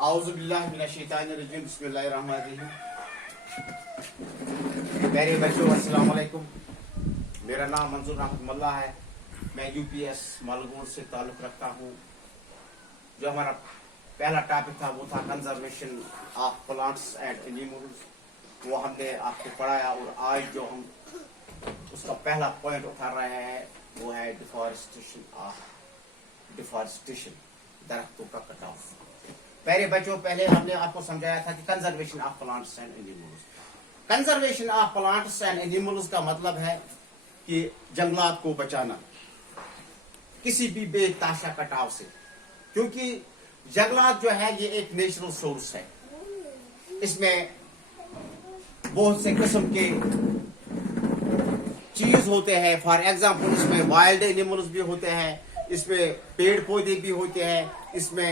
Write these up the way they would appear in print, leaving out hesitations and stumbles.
आऊज़ु बिल्लाहि मिनश शैतानिर रजीम बिस्मिल्लाहिर रहमानिर रहीम। मेरे बच्चों अस्सलाम वालेकुम। मेरा नाम मंजूर अहमद मल्ला है। मैं यूपीएस मालगुण से ताल्लुक़ रखता हूँ। जो हमारा पहला टॉपिक था वो था conservation of plants and animals, वो हमने आपको पढ़ाया। और आज जो हम उसका पहला पॉइंट उठा रहे हैं वो है डिफॉरेस्टेशन, दरख्तों का कटाव। पहले बच्चों, पहले हमने आपको समझाया था कि conservation of plants and animals, conservation of plants and animals का मतलब है कि जंगलात को बचाना किसी भी बेतहाशा कटाव से, क्योंकि जंगलात जो है ये एक नेचुरल सोर्स है। इसमें बहुत से किस्म के चीज होते हैं। फॉर एग्जाम्पल इसमें वाइल्ड एनिमल्स भी होते हैं, इसमें पेड़ पौधे भी होते हैं, इसमें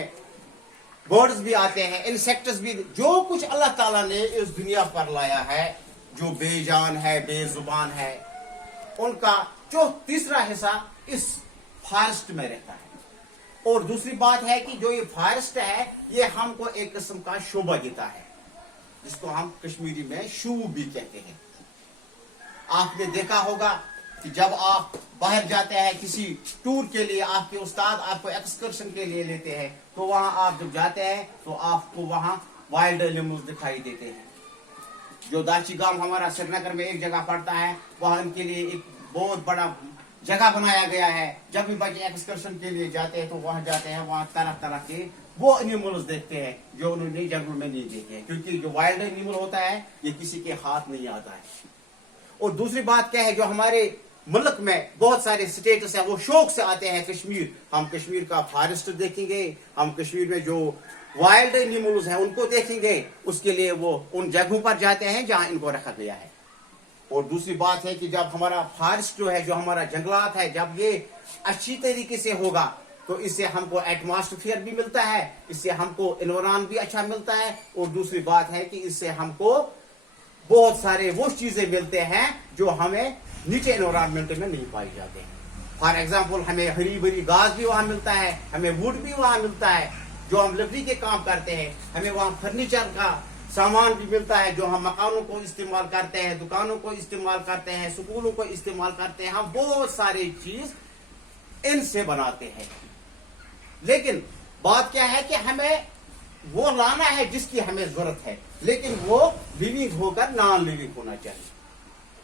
बर्ड्स भी आते हैं, इंसेक्ट्स भी। जो कुछ अल्लाह ताला ने इस दुनिया पर लाया है, जो बेजान है, बेजुबान है, उनका जो तीसरा हिस्सा इस फॉरेस्ट में रहता है। और दूसरी बात है कि जो ये फॉरेस्ट है ये हमको एक किस्म का शोभा देता है, जिसको हम कश्मीरी में शू भी कहते हैं। आपने देखा होगा कि जब आप बाहर जाते हैं किसी टूर के लिए, आपके उस्ताद आपको एक्सकर्शन के लिए लेते हैं, तो वहां आप जब जाते हैं तो आपको वहां वाइल्ड एनिमल्स दिखाई देते हैं। जो दाची गांव हमारा श्रीनगर में एक जगह पड़ता है, वहां इनके लिए एक बहुत बड़ा जगह बनाया गया है। जब भी बच्चे एक्सकर्शन के लिए जाते हैं तो वहां जाते हैं, वहां तरह तरह के वो एनिमल्स देखते हैं जो उन्होंने जंगल में नहीं देखे हैं, क्योंकि जो वाइल्ड एनिमल होता है ये किसी के हाथ नहीं आता है। और दूसरी बात क्या है, जो हमारे मुल्क में बहुत सारे स्टेट्स हैं वो शौक से आते हैं कश्मीर। हम कश्मीर का फॉरेस्ट देखेंगे, हम कश्मीर में जो वाइल्ड एनिमल्स हैं उनको देखेंगे। उसके लिए वो उन जगहों पर जाते हैं जहां इनको रखा गया है। और दूसरी बात है कि जब हमारा फॉरेस्ट जो है, जो हमारा जंगलात है, जब ये अच्छी तरीके से होगा तो इससे हमको एटमॉस्फेयर भी मिलता है, इससे हमको एनवायरनमेंट भी अच्छा मिलता है। और दूसरी बात है कि इससे हमको बहुत सारे वो चीजें मिलते हैं जो हमें नीचे एनवायरनमेंट में नहीं पाई जाते हैं। फॉर एग्जाम्पल हमें हरी भरी घास भी वहां मिलता है, हमें वुड भी वहां मिलता है, जो हम लकड़ी के काम करते हैं। हमें वहां फर्नीचर का सामान भी मिलता है, जो हम मकानों को इस्तेमाल करते हैं, दुकानों को इस्तेमाल करते हैं, स्कूलों को इस्तेमाल करते हैं। हम बहुत सारी चीज इनसे बनाते हैं। लेकिन बात क्या है कि हमें वो लाना है जिसकी हमें जरूरत है, लेकिन वो लिविंग होकर नॉन लिविंग होना चाहिए।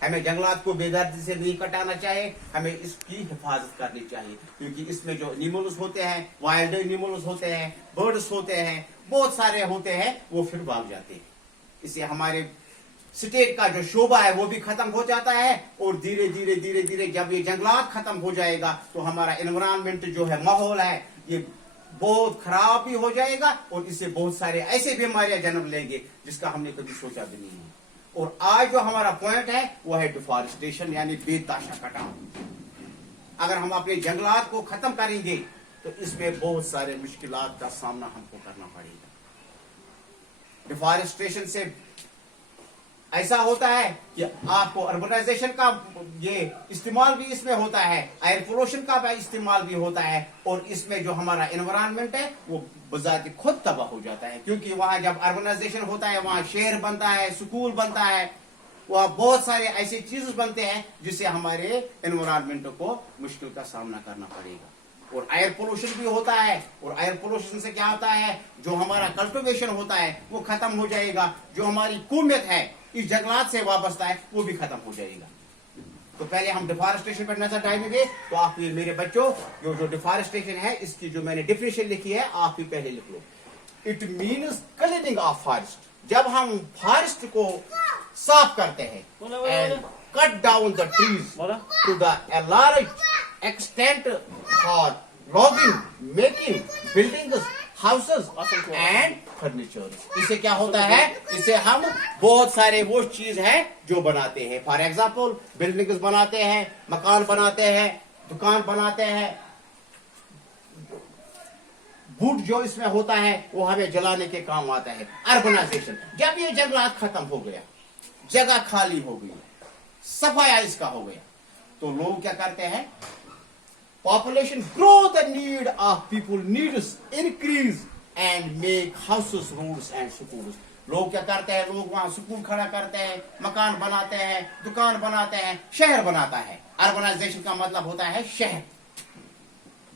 हमें जंगलात को बेदर्दी से नहीं कटाना चाहिए, हमें इसकी हिफाजत करनी चाहिए, क्योंकि इसमें जो एनिमल्स होते हैं, वाइल्ड एनिमल्स होते हैं, बर्ड्स होते हैं, बहुत सारे होते हैं, वो फिर भाग जाते हैं। इससे हमारे स्टेट का जो शोभा है वो भी खत्म हो जाता है। और धीरे धीरे धीरे धीरे जब ये जंगलात खत्म हो जाएगा तो हमारा एनवायरनमेंट जो है, माहौल है, ये बहुत खराब भी हो जाएगा। और इससे बहुत सारे ऐसे बीमारियां जन्म लेंगे जिसका हमने कभी सोचा भी नहीं है। और आज जो हमारा पॉइंट है वो है डिफॉरेस्टेशन, यानी बेतहाशा कटाव। अगर हम अपने जंगलात को खत्म करेंगे तो इसमें बहुत सारे मुश्किलात का सामना हमको करना पड़ेगा। डिफॉरेस्टेशन से ऐसा होता है कि आपको अर्बनाइजेशन का ये इस्तेमाल भी इसमें होता है, एयर पोल्यूशन का भी इस्तेमाल भी होता है। और इसमें जो हमारा एनवायरनमेंट है वो बजाते खुद तबाह हो जाता है, क्योंकि वहां जब अर्बनाइजेशन होता है वहां शहर बनता है, स्कूल बनता है, वहां बहुत सारे ऐसे चीजें बनते हैं जिससे हमारे एनवायरनमेंट को मुश्किल का सामना करना पड़ेगा। और एयर पोल्यूशन भी होता है। और एयर पोल्यूशन से क्या होता है, जो हमारा कल्टिवेशन होता है वो खत्म हो जाएगा। जो हमारी कौमियत है इस जंगलात से वाबस्ता है वो भी खत्म हो जाएगा। तो पहले हम डिफॉरेस्टेशन पर नजर डालेंगे। तो आप ये मेरे बच्चों, जो डिफॉरेस्टेशन है इसकी जो मैंने डिफिनेशन लिखी है आप भी पहले लिख लो। It means cleaning of forest. जब हम फॉरेस्ट को साफ करते हैं and cut down the trees to the large extent for logging, making buildings, houses and furniture. इससे क्या होता है, इससे हम बहुत सारे वो चीज है जो बनाते हैं। फॉर एग्जाम्पल बिल्डिंग्स बनाते हैं, मकान बनाते हैं, दुकान बनाते हैं। वुड जो इसमें होता है वो हमें जलाने के काम आता है। अर्बनाइजेशन, जब ये जंगलात खत्म हो गया, जगह खाली हो गई, सफाया इसका हो गया, तो लोग क्या करते हैं, population grow, the need of people needs increase and make houses, roads and schools. لوگ کیا کرتے ہیں, لوگ وہاں سکول کھڑا کرتے ہیں, مکان بناتے ہیں, دکان بناتے ہیں, شہر بناتا ہے. اربنائزیشن کا مطلب ہوتا ہے شہر.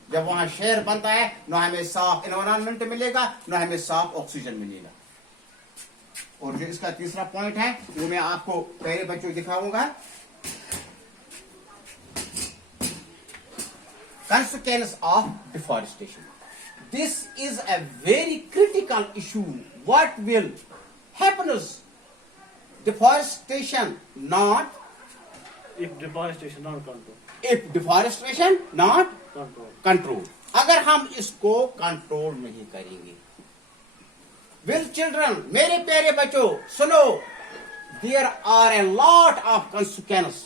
جب وہاں شہر بنتا ہے نہ ہمیں صاف انوائرمنٹ ملے گا, نہ ہمیں صاف آکسیجن ملے گا. اور جو اس کا تیسرا پوائنٹ ہے وہ میں آپ کو پہلے بچوں دکھاؤں گا. Consequence of deforestation. This is a very critical issue. What will happen is deforestation not. If deforestation not control. If deforestation not Control. اگر ہم اس کو کنٹرول نہیں کریں گے. Will children, میرے پیارے بچوں سنو, there are a lot of consequences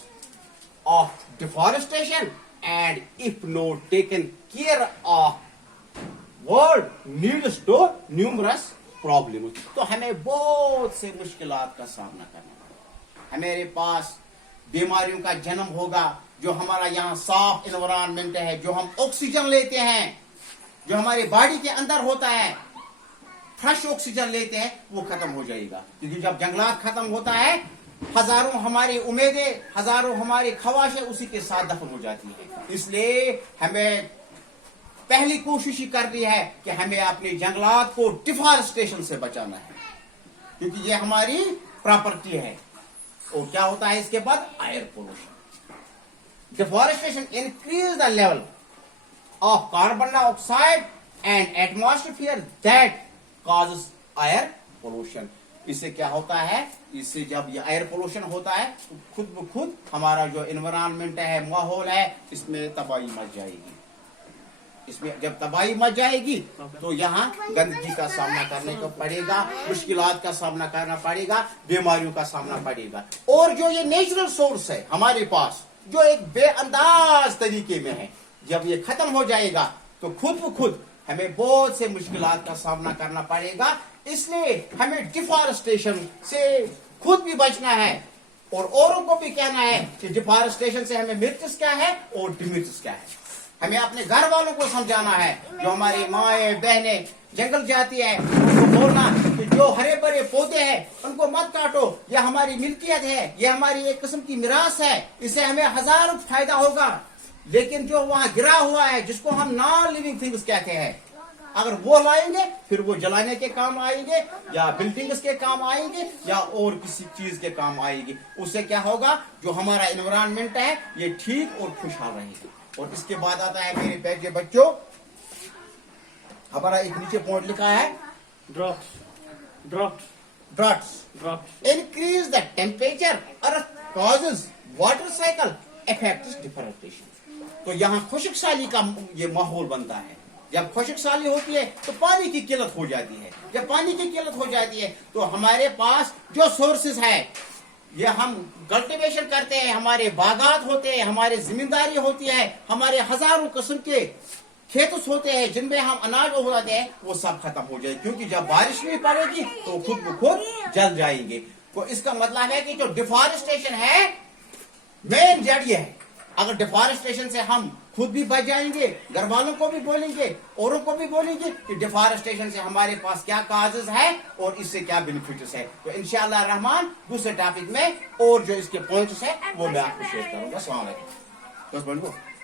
of deforestation and if not taken care of, world needs to numerous problems. تو ہمیں بہت سے مشکلات کا سامنا کرنا پڑے. ہمارے پاس بیماریوں کا جنم ہوگا. جو ہمارا یہاں صاف انوائرمنٹ ہے, جو ہم آکسیجن لیتے ہیں, جو ہماری باڈی کے اندر ہوتا ہے, فریش آکسیجن لیتے ہیں, وہ ختم ہو جائے گا. کیونکہ جب جنگلات ختم ہوتا ہے, ہزاروں ہماری امیدیں, ہزاروں ہماری خواہشیں اسی کے ساتھ دفن ہو جاتی ہیں. اس لیے ہمیں پہلی کوشش ہی کرنی ہے کہ ہمیں اپنے جنگلات کو ڈیفارسٹیشن سے بچانا ہے, کیونکہ یہ ہماری پراپرٹی ہے. اور کیا ہوتا ہے اس کے بعد, air pollution. Deforestation increases the level of carbon dioxide and atmosphere that causes air pollution. اس سے کیا ہوتا ہے, اس سے جب یہ ایئر پولوشن ہوتا ہے تو خود بخود ہمارا جو انوائرمنٹ ہے, ماحول ہے, اس میں تباہی مچ جائے گی. اس میں جب تباہی مچ جائے گی تو یہاں گندگی کا سامنا کرنے کو پڑے گا, مشکلات کا سامنا کرنا پڑے گا, بیماریوں کا سامنا پڑے گا. اور جو یہ نیچرل سورس ہے ہمارے پاس, جو ایک بے انداز طریقے میں ہے, جب یہ ختم ہو جائے گا تو خود بخود ہمیں بہت سے مشکلات کا سامنا کرنا پڑے گا. اس لیے ہمیں ڈیفارسٹیشن سے خود بھی بچنا ہے اور اوروں کو بھی کہنا ہے کہ ڈیفارسٹیشن سے ہمیں میرٹس کیا ہے اور ڈیمیرٹس کیا ہے. ہمیں اپنے گھر والوں کو سمجھانا ہے, جو ہماری مائیں بہنیں جنگل جاتی ہے ان کو بولنا کہ جو ہرے بھرے پودے ہیں ان کو مت کاٹو, یہ ہماری ملکیت ہے, یہ ہماری ایک قسم کی میراث ہے, اس سے ہمیں ہزاروں فائدہ ہوگا. لیکن جو وہاں گرا ہوا ہے, جس کو ہم نان لیونگ تھنگس کہتے ہیں, اگر وہ لائیں گے پھر وہ جلانے کے کام آئیں گے, یا بلڈنگز کے کام آئیں گے, یا اور کسی چیز کے کام آئیں گے. اس سے کیا ہوگا, جو ہمارا انوائرمنٹ ہے یہ ٹھیک اور خوشحال رہے گا. اور اس کے بعد آتا ہے میرے پیارے بچوں, ہمارا ایک نیچے پوائنٹ لکھا ہے, droughts increase the temperature, earth causes water cycle, affects deforestation. تو یہاں خشک سالی کا یہ ماحول بنتا ہے. جب خشک سالی ہوتی ہے تو پانی کی قلت ہو جاتی ہے. جب پانی کی قلت ہو جاتی ہے تو ہمارے پاس جو سورسز ہے, یہ ہم کلٹیویشن کرتے ہیں, ہمارے باغات ہوتے ہیں, ہماری زمینداری ہوتی ہے, ہمارے ہزاروں قسم کے کھیتس ہوتے ہیں جن میں ہم اناج اگاتے ہیں, وہ سب ختم ہو جائے. کیونکہ جب بارش نہیں پڑے گی تو خود بخود جل جائیں گے. تو اس کا مطلب ہے کہ جو ڈیفارسٹیشن ہے مین جڑ یہ ہے. اگر ڈیفارسٹیشن سے ہم خود بھی بچ جائیں گے, گھر والوں کو بھی بولیں گے, اوروں کو بھی بولیں گے کہ ڈیفارسٹیشن سے ہمارے پاس کیا کازز ہے اور اس سے کیا بینیفٹس ہے. تو انشاءاللہ الرحمن دوسرے ٹاپک میں اور جو اس کے پوائنٹس ہیں وہ میں آپ کو شیئر کروں گا. السلام علیکم.